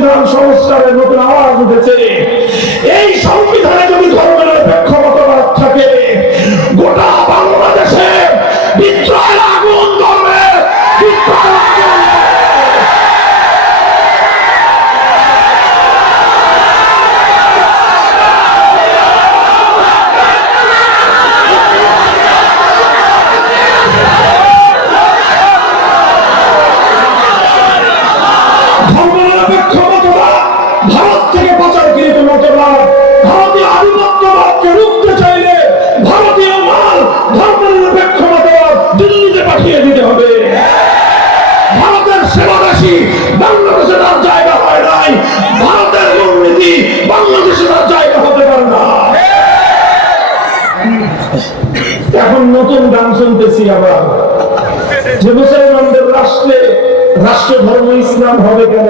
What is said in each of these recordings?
সংবিধান সংস্কারের নতুন আওয়াজ উঠেছে। এই সংবিধানে যদি ধর্মনিরপেক্ষ মতবাদ থাকে, গোটা বাংলাদেশে বিদ্রোহের আগুন ধরবে, বিদ্রোহের আগুন। ধর্মনিরপেক্ষ মতবাদ ভারত থেকে প্রচারকৃত মতবাদ, ভারতীয় আধিপত্যবাদকে রুখতে চাইলে ভারতীয় মাল ধর্মনিরপেক্ষ মতবাদ দিল্লিতে পাঠিয়ে দিতে হবে। ভারতের সেবাদাসী বাংলাদেশে তার জায়গা হয় নাই, ভারতের দুর্নীতি বাংলাদেশে তার জায়গা হতে পারে না। এখন নতুন গান শুনতেছি আবার, যে মুসলমানদের রাষ্ট্র ধর্ম ইসলাম হবে কেন,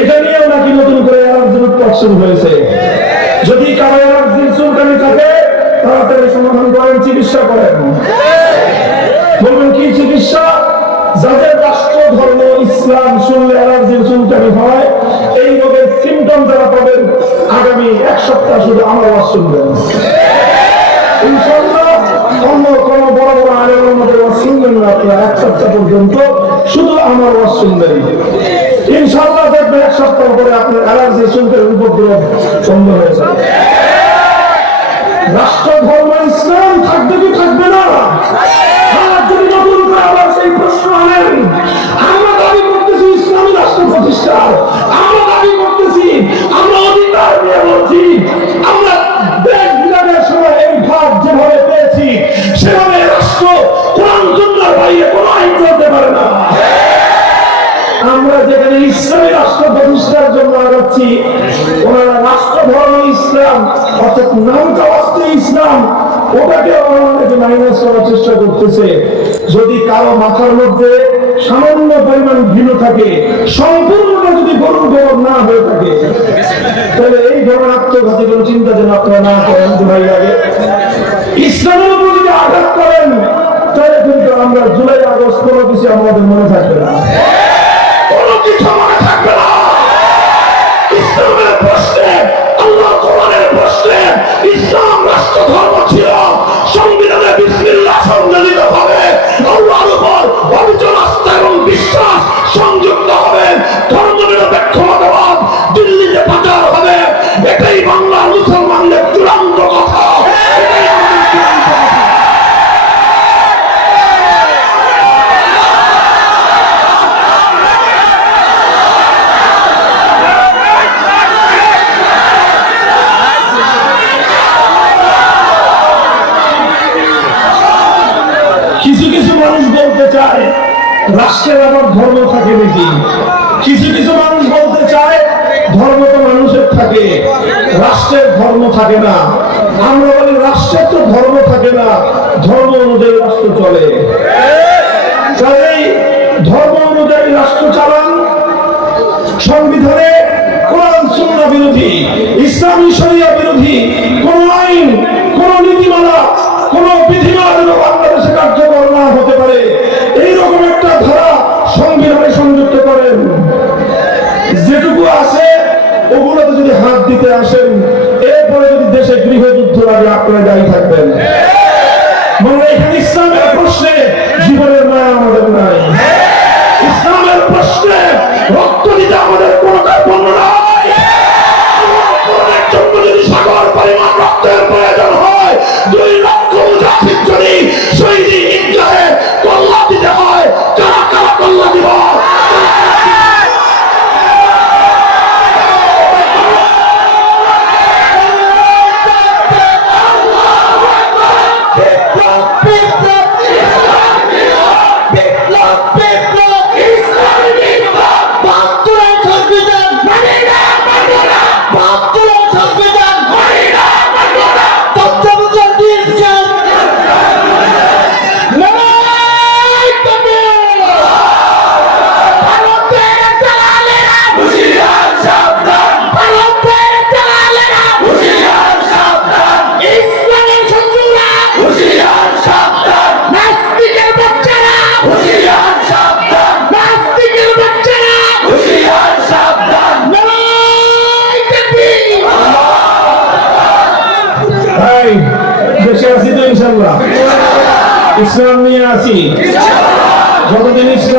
এটা নিয়েও নাকি নতুন করে এলার্জির উৎপাদ শুরু হয়েছে। যদি কারো এলার্জির চুলকানি থাকে তাড়াতাড়ি সমাধান করেন, চিকিৎসা করেন। বলবেন কি চিকিৎসা? যাদের রাষ্ট্র ধর্ম ইসলাম শুনলে অ্যালার্জির চুলকানি হয়, এই রোগের সিমটম যারা পাবেন আগামী এক সপ্তাহ শুধু আমার আওয়াজ শুনবেন। ইনশাআল্লাহ অন্য কোন বড় বড় আলেমের মধ্যে আওয়াজ শুনবেন না, আপনারা এক সপ্তাহ পর্যন্ত শুধু আমার আওয়াজ শুনবেন। ইনশাআল্লাহ দেখবেন এক সপ্তাহ পরে আপনার অ্যালার্জির চুলকানির উপদ্রব বন্ধ হয়ে যাবে। রাষ্ট্র ধর্ম ইসলাম থাকবে কি থাকবে না? যদি নতুন করে আবার সেই প্রশ্ন আনেন, আমরা দাবি করতেছি ইসলামী রাষ্ট্র প্রতিষ্ঠা, আমরা দাবি করতেছি, আমরা অধিকার নিয়ে বলছি, আমরা দেশ বিভাগের সময় এই ভাগ যেভাবে পেয়েছি সেভাবে রাষ্ট্র কোরআন সুন্নাহর বাইরে কোনো আইন চলতে পারে না। আমরা যেখানে ইসলামী রাষ্ট্র প্রতিষ্ঠার জন্য আগাচ্ছি, ওনারা রাষ্ট্র ধর্ম ইসলাম অর্থাৎ নামটা অস্ত্র ইসলাম, ওটাকে অনেকে মাইনাস করার চেষ্টা করতেছে। যদি কারো মাথার মধ্যে সামান্য পরিমাণ ঘৃণ থাকে, সম্পূর্ণটা যদি গরুর গোবর না হয়ে থাকে, তাহলে এই ধরনের আত্মঘাতী কোন চিন্তা যেন আপনারা না করেন। ভাই লাগে ইসলামের উপর যদি আঘাত করেন, তাহলে কিন্তু আমরা জুলাই আগস্ট কোনো কিছু আমাদের মনে থাকবে না, কোনো কিছু মনে থাকবে না। ইসলামের প্রশ্নে, আল্লাহ কোরআনের প্রশ্নে ইসলাম রাষ্ট্র ধর্ম ছিল। সংবিধানে বিসমিল্লাহ সংযোজিত হবে, আল্লাহর উপর অবিচল আস্থা এবং বিশ্বাস সংযুক্ত হবে, ধর্মনিরপেক্ষ মতবাদ দিল্লিতে প্রচার হবে। এটাই বাংলার মুসলমানদের চূড়ান্ত কথা। কিছু কিছু মানুষ বলতে চায় রাষ্ট্রের আবার ধর্ম থাকে নাকি? কিছু কিছু মানুষ বলতে চায় ধর্ম তো মানুষের থাকে, রাষ্ট্রের ধর্ম থাকে না। আমরা বলি রাষ্ট্রের তো ধর্ম থাকে না, ধর্ম অনুযায়ী রাষ্ট্র চলে। ধর্ম অনুযায়ী রাষ্ট্র চালান। সংবিধানে কোরআন সুন্নাহ বিরোধী, ইসলামী শরিয়া বিরোধী কোন আইন, কোন নীতিমালা, কোন বিধিমালা যেন বাংলাদেশে কার্যকর না হতে পারে, এইরকম একটা ধারা সংবিধানে সংযুক্ত করেন। যেটুকু আছে ওগুলোতে যদি হাত দিতে আসেন, এরপরে যদি দেশে গৃহযুদ্ধ লাগে আপনারা দায়ী থাকবেন। মানে এখানে ইসলামের প্রশ্নে জীবনের মায়া আমাদের নাই, ইসলামের প্রশ্নে রক্ত দিতে আমাদের কোনো কার্পণ্য নাই। জন্য যদি সাগর পরিমাণ রক্তের প্রয়োজন হয়, 2 লক্ষ মুজাহিদ যদি শহীদ ঈদগাহে কল্লা দিতে হয়, কারা কারা কল্লা দিব? বিপ্লব বিপ্লব ইসলামী বিপ্লব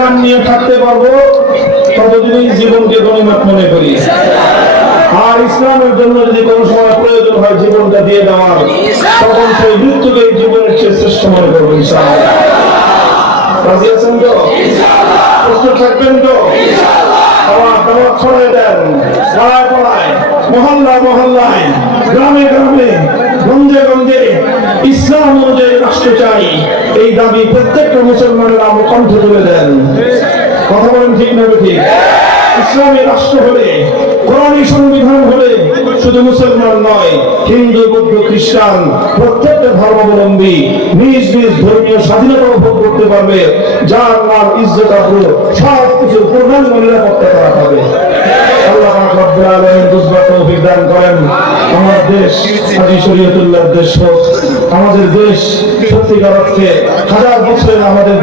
ইমান নিয়ে থাকতে পারবো ততদিনই জীবনকে গনিমত মনে করি। আর ইসলামের জন্য যদি কোনো সময় প্রয়োজন হয় জীবনটা দিয়ে দেওয়ার, তখন সেই মৃত্যুকে জীবনের চেয়ে শ্রেষ্ঠ মনে করবো ইনশাআল্লাহ। রাজি আছেন তো? প্রস্তুত থাকবেন তো? দাওয়াত ছড়িয়ে দেন, পাড়ায় পাড়ায়, মহল্লায় মহল্লায়, গ্রামে গ্রামে, গঞ্জে গঞ্জে ইসলাম অনুযায়ী রাষ্ট্র চাই, এই দাবি প্রত্যেকটা মুসলমানের নাম কণ্ঠে তুলে দেন। কথা বলেন ঠিক না ঠিক? ইসলামী রাষ্ট্র হলে, কোরআনী সংবিধান হলে শুধু মুসলমান নয়, হিন্দু বৌদ্ধ খ্রিস্টান প্রত্যেকটা ধর্মাবলম্বী নিজ নিজ ধর্মীয় স্বাধীনতা ভোগ করতে পারবে, যার নাম ইজ্জত আবরু সব কিছু পূর্ণাঙ্গ নিরাপত্তা করা হবে। আল্লাহ পাক রব্বুল আলামিন বুঝবার তৌফিক দান করেন। আমার দেশ হাজী শরীয়তুল্লাহর দেশ হোক। আমাদের দেশ সত্যিকার অর্থে হাজার বছরের আমাদের